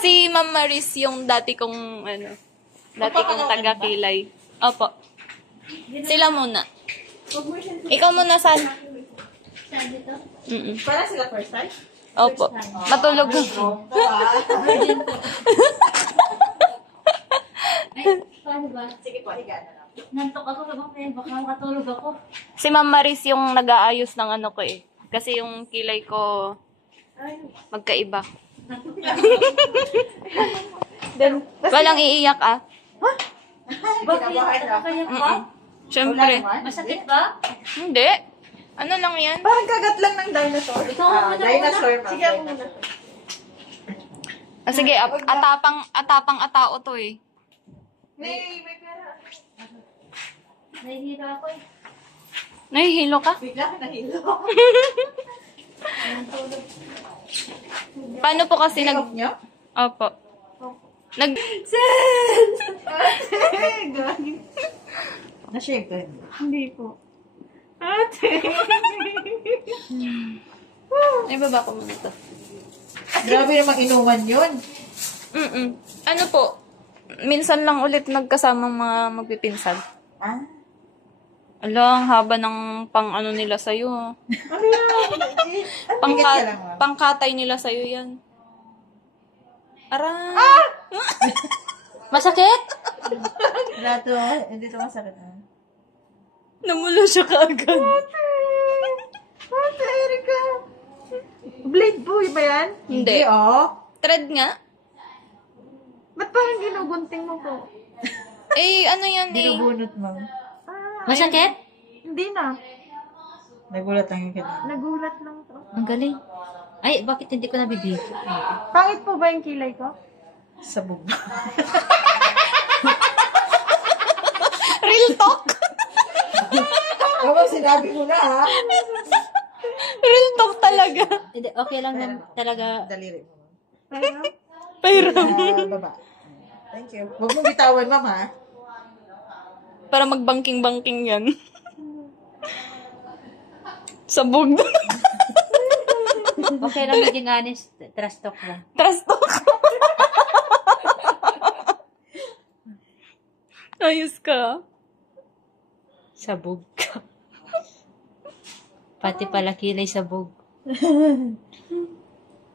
Si Ma'am Maris yung dati kong, taga-kilay. Opo. Sila muna. Ikaw muna, San. Para sila first time? Opo. Matulog ako. Ay, paano ba? Sige po, higa na lang. Nantok ako, baka makatulog ako. Si Ma'am Maris yung nag-aayos ng ano ko eh. Kasi yung kilay ko magkaiba. Then, walang iiyak ah. Bakit? Kaya ba? Siyempre. Masakit ba? Hindi. Ano lang yan? Parang kagat lang ng dinosaur. Dinosaur, ma'am. Sige ako muna. Sige, atapang atao to eh. May pera. Nahihira ako eh. Nahihilo ka? Bigla ka nahilo. Paano po kasi Take-off nyo? Opo. Na-shave ka hindi? Hindi po. Ate! Ay, baba ko muna to. Grabe namang inuman yun. Ano po? Minsan lang ulit nagkasama mga magpipinsan. Ah? Ala, ang haba ng pang-ano nila sa'yo. Ano yan? Pangkatay nila sa'yo yan. Aray! Masakit? Wala to. Hindi to masakit. Namulo siya kaagad. Ate Erika. Blade boy ba yan? Hindi. Thread nga. Ba't parang ginugunting mo po? Eh, ano yan eh? Ginubunot mo. Masakit? Hindi na. Nagulat lang yung kanya. Nagulat lang to. Ang galing. Ay, bakit hindi ko nabibigyo? Pangit po ba yung kilay ko? Sabog. Real talk? Ako, sinabi mo na ha. Real talk talaga. Hindi, okay lang naman talaga. Daliri mo. Pero, Baba. Thank you. Huwag mong bitawan, ma'am ha. para magbangking-bangking yan. Sabog. Okay lang maging honest. Trust talk lang. Trust talk. Ayos ka. Sabog ka. Pati pala kilay sabog.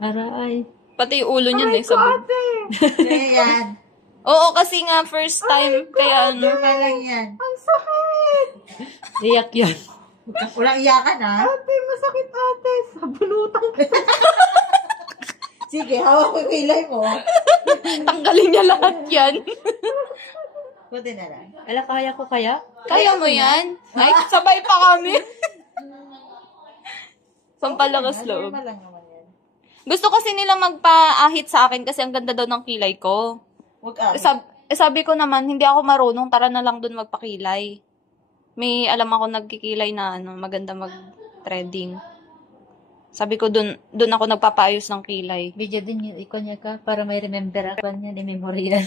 Aray. Pati yung ulo niyan eh, sabog. Yan. Oo, kasi nga first time, kaya ano. Tama lang yan. Ang sakit. Iyak yan. Walang iyakan ha. Ate, masakit ate. Sabunutan kita. Sige, hawak ko yung kilay mo. Tanggalin niya lahat yan. Buti na lang. Ala, kaya ko kaya? Kaya mo yan? Ay, sabay pa kami. Pampalakas loob. Normal lang naman yan. Gusto kasi nila magpa-ahit sa akin kasi ang ganda daw ng kilay ko. Huwag ah. Sabi ko naman, hindi ako marunong, tara na lang dun magpakilay. May alam ako nagkikilay na maganda mag-threading. Sabi ko dun ako nagpapaayos ng kilay. Video din yung ikon niya ka para may remember ako niya ni memorial.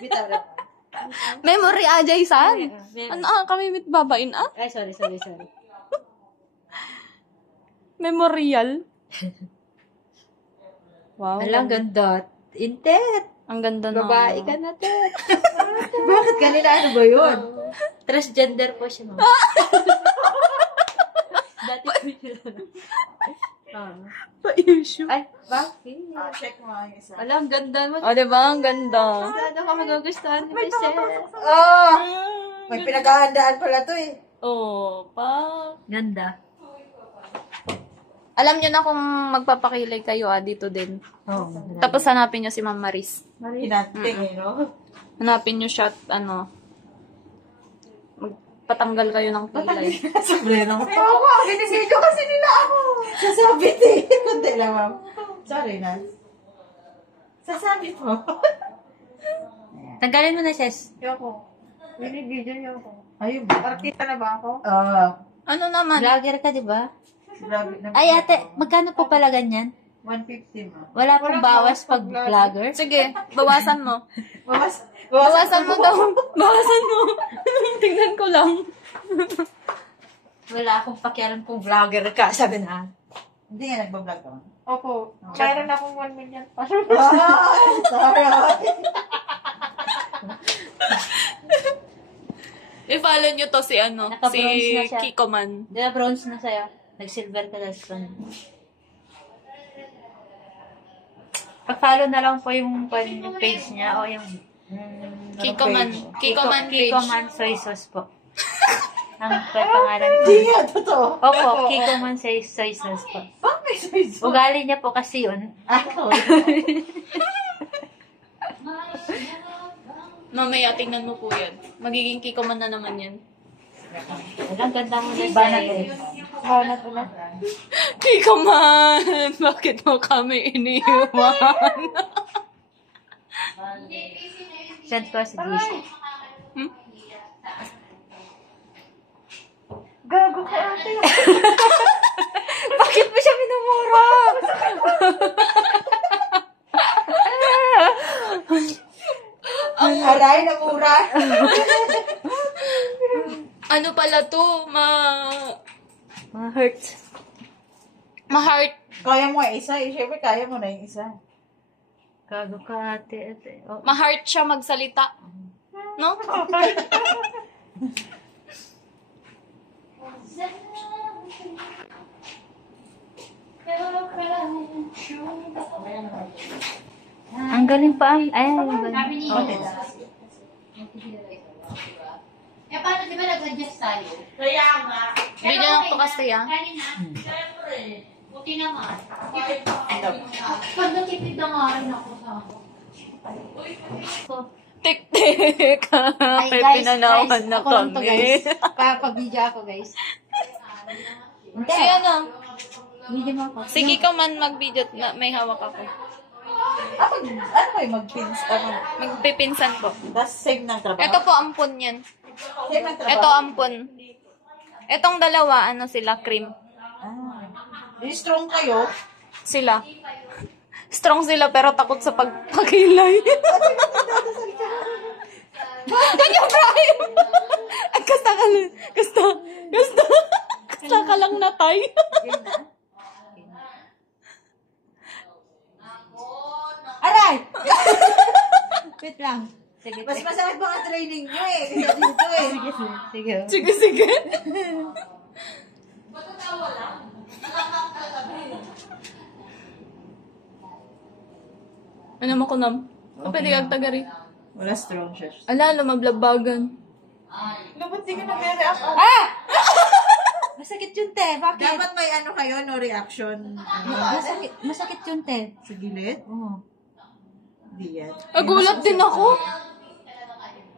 Bitaw lang. Memory ajay san? Ano kami babain Ay, sorry. Memorial. Wow. Alang ganda. Intet. Ang ganda na. Babae ka na to. Bakit kanina ano ba yun? Transgender po siya, ma'am. Dati ko yun. Pa-issue. Ay, bakit? Check mo ang isa. Alam, ganda mo. O, diba? Ang ganda. Sana ka magagustuhan ni Michelle. Oh! May pinaghahandaan pala to eh. Oh, pa. Ganda. Alam nyo na kung magpapakilay kayo, dito din. Oo. Tapos hanapin nyo si Ma'am Maris. Hinanting eh, no? Hanapin nyo siya at magpatanggal kayo ng kilay. Sombrero mo. Oo ko, binisidyo kasi nila ako. Sasabit eh. Kunti lang, ma'am. Sorry, Nas. Sasabit mo. Tanggalin mo na, Ses. Yoko. Binibidyo niyo ako. Ayun ba? Parkita na ba ako? Oo. Ano naman? Vlogger ka, di ba? Grabe na. Ay, ate, magkano po pala ganyan? 150 mo. Wala pong bawas pag vlogger? Sige, bawasan mo. Bawasan mo daw. Bawasan mo. Tingnan ko lang. Wala akong pakialam kung vlogger ka, sabi na. Hindi nga nagbablog ka. Opo. Mayroon akong 1 million pa. Sorry. I-follow nyo to si Naka-bronze si na siya. Kiko Man. Di ba bronze na sa'yo? Nag-silver ka last one. Pag-follow na lang po yung page niya o yung Kiko Man. Kiko Man page. Kiko Man Soy Sauce po. Ang pangalan po. Hindi nga, totoo. Opo, Kiko Man Soy Sauce po. Bakit may size? Ugali niya po kasi yun. Ako. Mamaya, tingnan mo po yan. Magiging Kiko Man na naman yan. Ang ganda mo na Banat siya. eh. Banat ulit. Kiko Man! Bakit mo kami iniwan? Send ko si GC. Gago ka ate. Bakit mo siya minumura? Aray, namura. Ano pala to? Mga hurt. Ma-heart. Kaya mo isa eh. Siyempre, kaya mo na yung isa. Gago ka ate. Oh. Ma-heart siya magsalita. No? Ang galing pa. Ay, ang galing. Okay. Eh, paano, di ba nag-adjust tayo? Bigyan ng to kasi Kanina, siyempre, buti naman. Pag natipid na nga rin ako sa Tik-tik. May pinanawan na ako lang to, kami. guys. Papabidyo ako, guys. Hindi. Si ano? Video mo ako. Si Kiko Man mag-video. May hawak ako. Ano kayo mag-pins? Magpipinsan po. Tapos same ng trabaho? Ito po ampon yan. Same ng trabaho? Ito ampon. Itong dalawa, ano sila, cream. Di strong kayo? Sila. Strong sila pero takot sa pagpakilay. Ano, Brian? Ay, kasta ka lang. Kasta ka lang natay. Aray! Wait lang. Sige, Mas masakit ba ang training nyo eh? Kasi dito eh. sige. Sige, sige. Ano mo ko nam? Pwede kang tagari. Wala strong siya. Ala, lumablabagan. Dapat di ka na may reaction. Masakit yun, te. Bakit? Dapat may ano kayo, no reaction. Masakit yun, te. Sa gilid? Oo. Di yan. Nagulat din ako.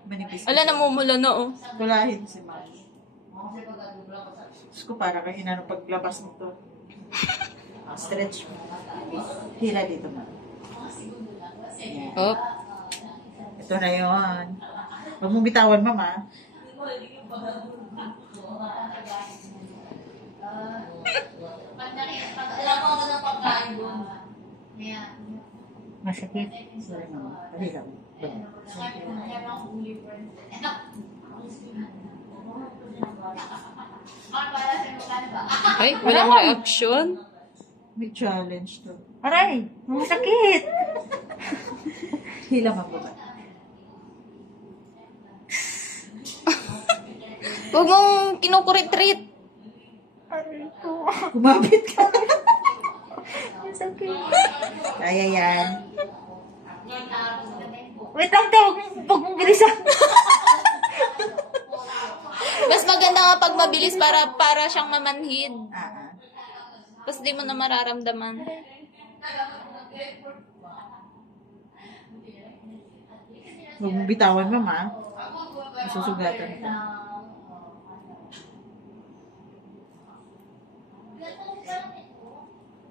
Manipis. Ala, namumula na oh. Kulahin si Mami. Diyos ko, para kang inano paglabas nito. Stretch mo. Hila dito, Mami. Oh. Ito na yun. Huwag mong bitawan, Mama. alam mo ako ng pagkain doon. Kaya, Masakit. Sorry, Mama. Hila mo. Ay, walang reaction. May challenge to. Aray! Masakit! Hila mo ba? Huwag mong kinukurit-rit. Kumapit ka. Masakit. Kaya yan. Wait lang daw. Pag bilisan. Mas maganda nga pag mabilis para siyang mamanhid. Tapos di mo na mararamdaman. Huwag mong bitawan, Mama. Masusugatan ka.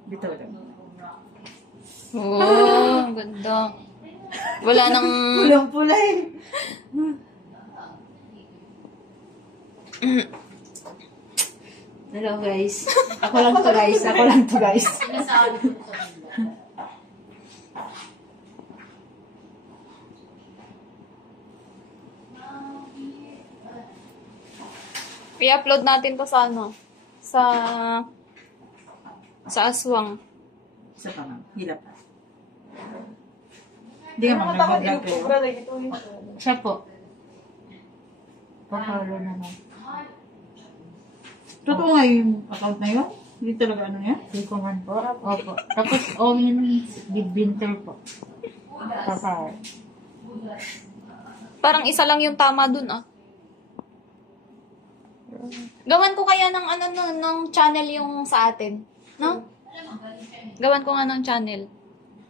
Bitaw lang. Oh, ang ganda. Wala nang... Pulang-pula eh. Hello, guys. Ako lang to, guys. Ako lang to, guys. sinasabi ko sa kanila. I-upload natin to sa ano? Sa Sa aswang. Isa pa ma'am. Hilap pa. Hindi ka ma'am nag-vlog kayo. Siya po. Pa-follow naman. Totoo nga yung account na yun? Hindi talaga ano yan? Hindi ko man po. Opo. Tapos, Owen Winter po. Pa-follow. Parang isa lang yung tama dun, ah. Gawan ko kaya ng ano no, ng channel yung sa atin. No? Gawan ko nga ng channel.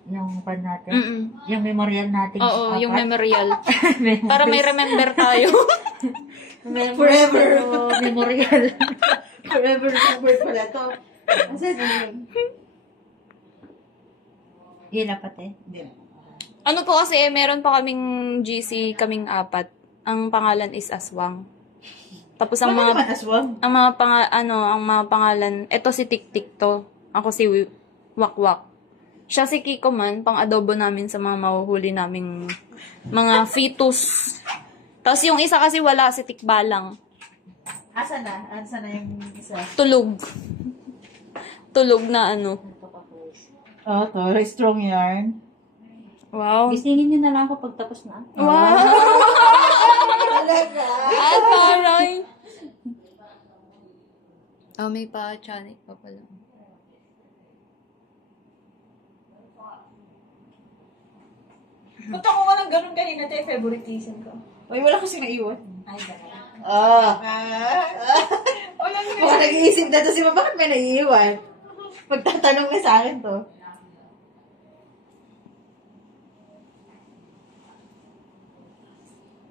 Yung pan natin. Mm-mm. Yung memorial natin. Oo, yung apat. memorial. Para may remember tayo. Forever. Memorial. Forever remembered pala to. Asan yun? Yun dapat eh. Hindi na. Ano po kasi, meron pa kaming GC, kaming 4. Ang pangalan is Aswang. Tapos ang Ano mga naman aswang? ang mga pangalan, eto si Tik-Tik to. Ako si Wakwak. Siya si Kiko man, pang-adobo namin sa mga mahuhuli naming mga fetus. Tapos yung isa kasi wala, si Tikbalang. Asa na? Asa na yung isa? Tulog. Tulog na ano. Oh, to. Strong yarn. Wow. Gisingin niyo na lang ako pagtapos na. Wow! Talaga? At taray! Oh, may pa-chanik pa pala. Punta ko nga ng ganun kanina tayo, favoritism ko. Uy, wala kasi maiwan. Ay, gano'n. Wala nga. Baka nag-iisip na to si Mama, bakit may naiiwan? Magtatanong na sa akin to.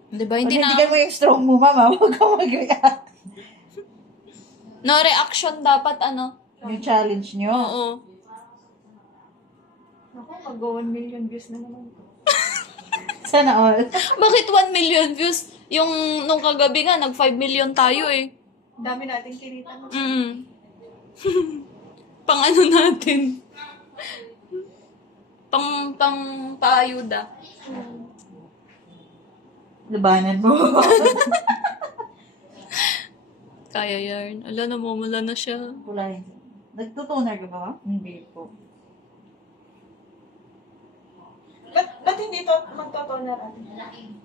Diba? Hindi Hindi na... mo yung strong mo, Mama. Huwag ka mag-react. No reaction dapat ano. Yung challenge nyo. Oo. Ako, mag-1 million views na naman. Sana all. Bakit 1 million views? Yung nung kagabi nga, nag 5 million tayo eh. Dami natin kinita mo. Pang ano natin? Pang paayuda. Labanan mo. Kaya yarn. Ala, namumula na siya. Kulay. Nagtutoner ka ba, Ma'am? Hindi po. Ba't hindi to magtotoner natin?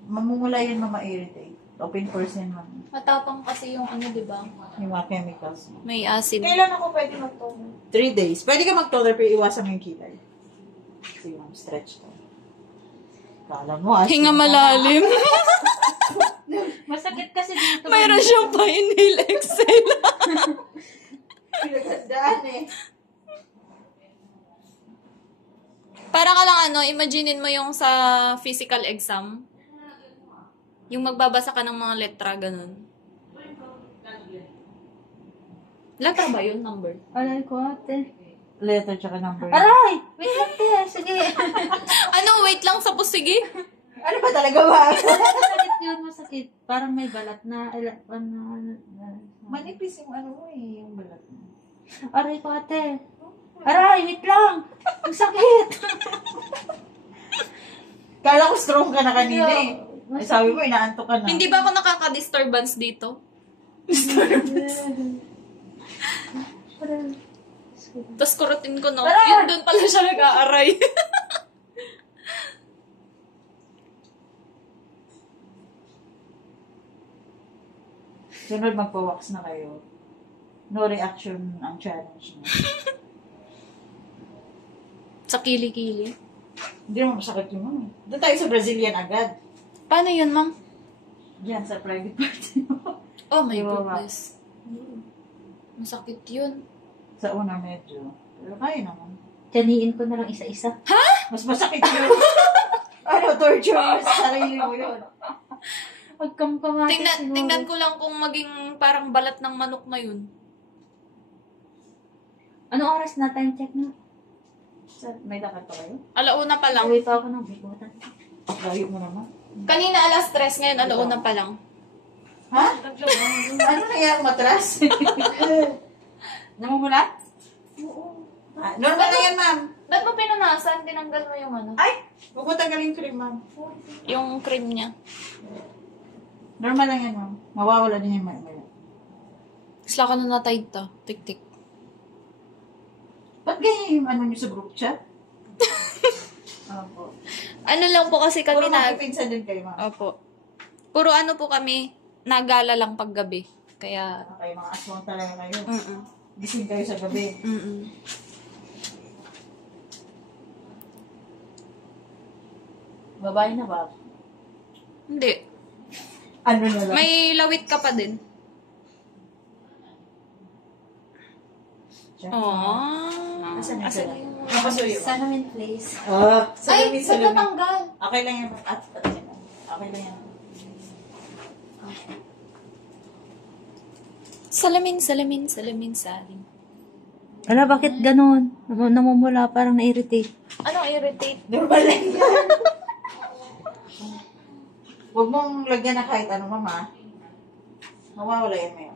Mamumula yan, ma-irritate. Open person, Ma'am. Matapang kasi yung ano, di ba? Yung mga chemicals. May acid. Kailan ako pwede magtoner? 3 days. Pwede ka mag-toner pero iwasan mo yung kilay. Sige, Ma'am. Stretch to. Kala mo, Hinga malalim. Masakit kasi dito. Mayroon siyang pa-inhale exhale. Pinagandaan eh. Para ka lang ano, imaginein mo yung sa physical exam. Yung magbabasa ka ng mga letra, ganun. Letra ba yun? Number? Aray ko ate. Letter tsaka number. Aray! Wait lang te. Sige. Ano? Wait lang sa pusigi? Ano ba talaga ba? Masakit yun. Masakit. Parang may balat na. Manipis yung ano mo eh, yung balat mo. Aray ko ate. Aray! Wait lang! Ang sakit! Kala ko strong ka na kanina eh. Ay, sabi mo, inaantok ka na. Hindi ba ako nakaka-disturbance dito? Tapos kurutin ko, no? Yun doon pala siya nag-aaray. Sunod magpa-wax na kayo. No reaction ang challenge mo. Sa kili-kili. Hindi naman masakit yun mo eh. Doon tayo sa Brazilian agad. Paano yun, ma'am? Diyan sa private party mo. Oh my Di ba, goodness. Masakit yun. Sa una medyo. Pero kaya naman. Taniin ko na lang isa-isa. Mas masakit yun. Ano, torture mo sa sarili mo yun. Huwag kang pamati Tingnan ko lang kung maging parang balat ng manok na yun. Anong oras na? Time check na. May lakad pa kayo? Alauna pa lang. Uwi pa ako ng bigutan. Layo mo naman. Kanina alas 3, ngayon alauna pa lang. Ha? Ano nangyari matras? Namumula? Oo. Normal na yan, ma'am. Ba't mo pinunasan? Tinanggal mo yung ano? Ay! Huwag mo tanggalin cream, ma'am. Yung cream niya. Normal lang yan, ma'am. Mawawala din yung maya. Isla ka na natay ta. Tik-tik. Ba't ganyan yung ano nyo sa group chat? Opo. Ano lang po kasi kami Puro na... magpipinsan din kayo, ma'am. Opo. Puro ano po kami, nagala lang paggabi. Kaya... Okay, mga aswang talaga kayo. Mm-mm. Gising kayo sa gabi. Mm-mm. Babae na ba? Hindi. Ano na lang? May lawit ka pa din. Aww. Asan yung Asan sila? yung... Napasuyo. Salamin place. Ah, Ay, salamin, ba't salamin. natanggal? Okay lang yan. At yan. Okay lang yan. Salamin, salamin, salamin, salim. Ala, bakit ganun? Namumula, parang na-irritate. Anong irritate? Normal lang yan. Huwag mong lagyan na kahit ano, mama. Mawawala yan, maya.